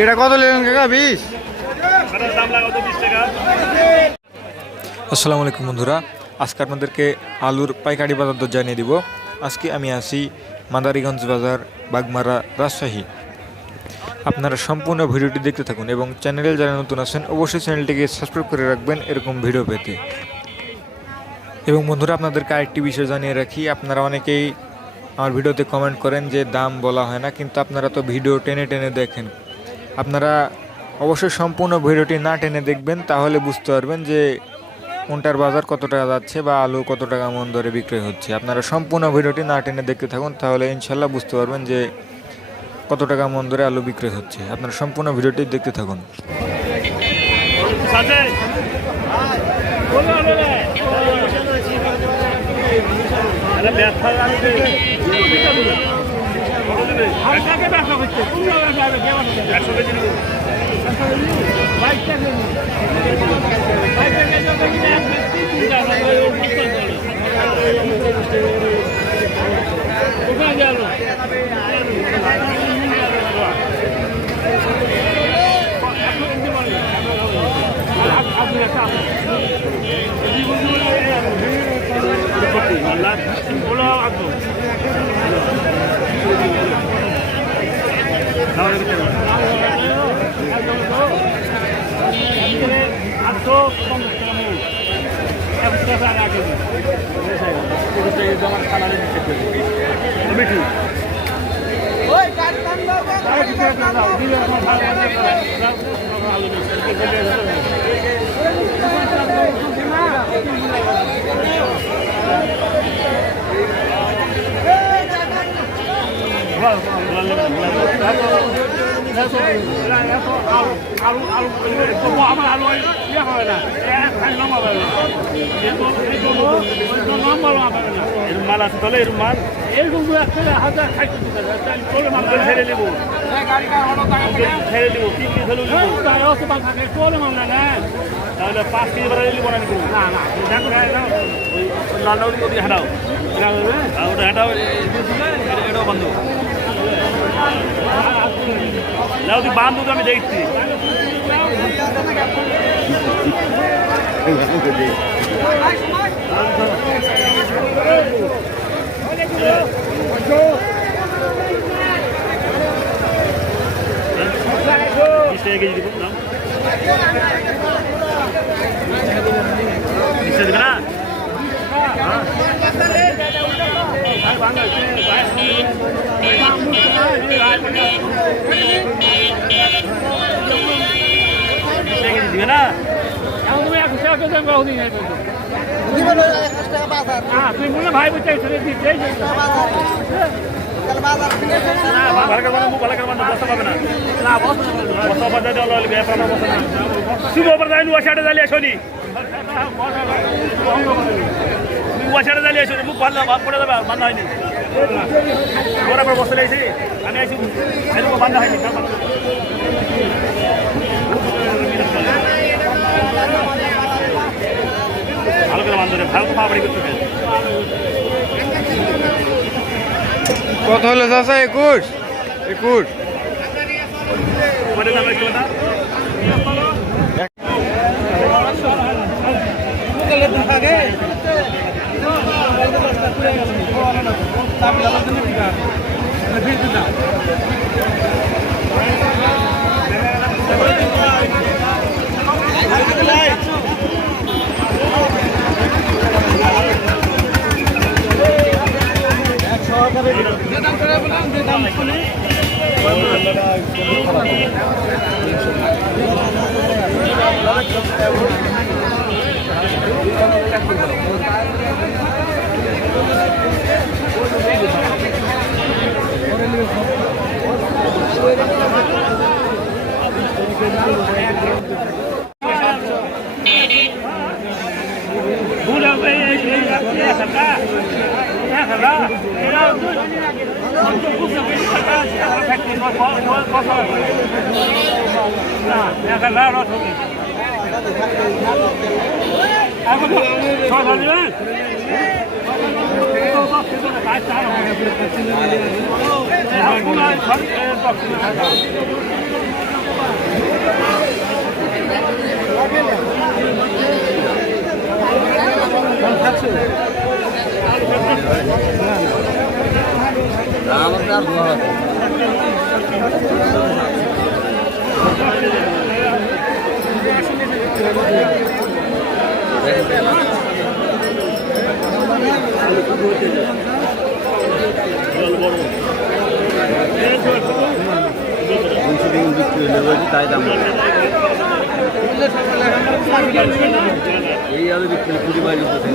এটা কত নেবেন কাকা? 20। আসসালামু আলাইকুম বন্ধুরা, আজকে আপনাদেরকে আলুর পাইকারি বাজার দর জানিয়ে দিব। আজকে আমি আছি মাদারীগঞ্জ বাজার, বাগমারা, রাজশাহী। আপনারা সম্পূর্ণ ভিডিওটি দেখতে থাকুন এবং চ্যানেলে যারা নতুন আছেন অবশ্যই চ্যানেলটিকে সাবস্ক্রাইব করে রাখবেন এরকম ভিডিও পেতে। এবং বন্ধুরা, আপনাদেরকে আরেকটি বিষয় জানিয়ে রাখি, আপনারা অনেকেই আমার ভিডিওতে কমেন্ট করেন যে দাম বলা হয় না, কিন্তু আপনারা তো ভিডিও টেনে টেনে দেখেন। আপনারা অবশ্যই সম্পূর্ণ ভিডিওটি না টেনে দেখবেন, তাহলে বুঝতে পারবেন যে কোনটার বাজার কত টাকা যাচ্ছে বা আলু কত টাকা মন দরে বিক্রয় হচ্ছে। আপনারা সম্পূর্ণ ভিডিওটি না টেনে দেখতে থাকুন, তাহলে ইনশাল্লাহ বুঝতে পারবেন যে কত টাকা মন দরে আলু বিক্রয় হচ্ছে। আপনারা সম্পূর্ণ ভিডিওটি দেখতে থাকুন। মাল আছে তাহলে এর মাল এরকম ছেড়ে দেব ছেড়ে দেবো 3 কেজি তাহলে 5 কেজি বাড়াই দিব না লালডাউরি যদি হাঁটাও ওটা হাঁটাও এটাও বন্ধ যদি বান্ধব আমি দেখছি কেজি দিব না দেবে না দিবে না তুই মনে ভাই বুঝতে ওয়াশারে জ্বালিয়ে আসো মুখ বান্ধা পড়ে যাবে বান্ধা হয়নি বরাবর বসে লেগেছি আমি আছি এরকম বান্ধা হয়নি ভালো করে বান্ধব ভালো খাওয়া করতে হবে কত হলো চাচা? 21। বিক্রি হলে বলছি তাই দাম বলে। এই আলু বিক্রি 20-22 লিটার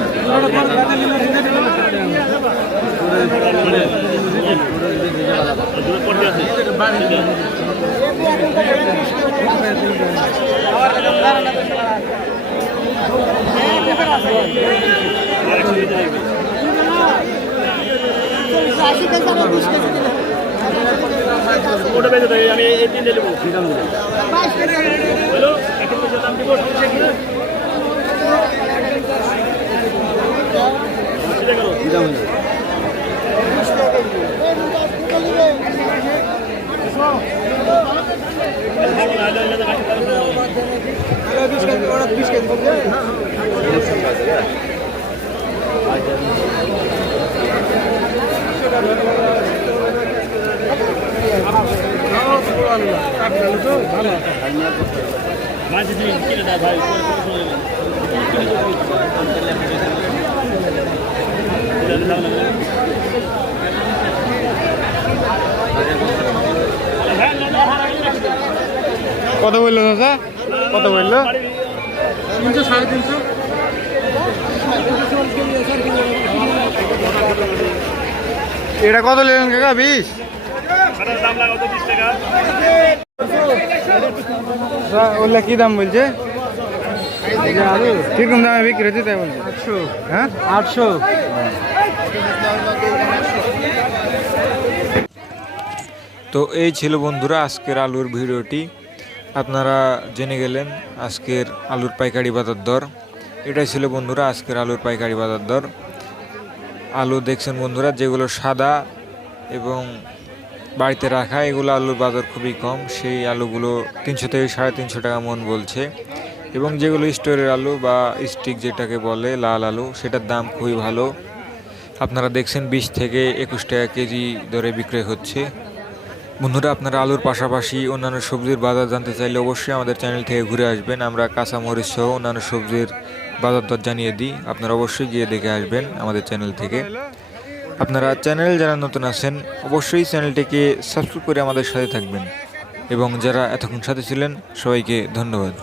ওটা বেঁচে দেয় আমি এই দিন দেবো হ্যালো এখন দাম দিব সমস্যা কি না মাঝে তুমি কিনে দাও ভাই কত বললো চাচা? কত বললো? 300 350 এটা কত নিলেন কাকা? 20? দাম লাগাও তো 20 টাকা ওগুলা কি দাম বলছে? কিরকম দামে বিক্রি হচ্ছে তাই বলছে? 800। হ্যাঁ 800। তো এই ছিল বন্ধুরা আজকের আলুর ভিডিওটি। আপনারা জেনে গেলেন আজকের আলুর পাইকারি বাজার দর। এটাই ছিল বন্ধুরা আজকের আলুর পাইকারি বাজার দর। আলু দেখছেন বন্ধুরা, যেগুলো সাদা এবং বাড়িতে রাখা এগুলো আলুর বাজার খুবই কম। সেই আলুগুলো 300 থেকে 350 টাকা মন বলছে। এবং যেগুলো স্টোরের আলু বা স্টিক যেটাকে বলে লাল আলু, সেটার দাম খুবই ভালো। আপনারা দেখছেন 20 থেকে 21 টাকা কেজি দরে বিক্রয় হচ্ছে। বন্ধুরা, আপনারা আলুর পাশাপাশি অন্যান্য সবজির বাজার জানতে চাইলে অবশ্যই আমাদের চ্যানেল থেকে ঘুরে আসবেন। আমরা কাঁচা মরিচ সহ অন্যান্য সবজির বাজার দর জানিয়ে দিই। আপনারা অবশ্যই গিয়ে দেখে আসবেন আমাদের চ্যানেল থেকে। আপনারা চ্যানেল যারা নতুন আছেন অবশ্যই চ্যানেলটিকে সাবস্ক্রাইব করে আমাদের সাথে থাকবেন। এবং যারা এতক্ষণ সাথে ছিলেন সবাইকে ধন্যবাদ।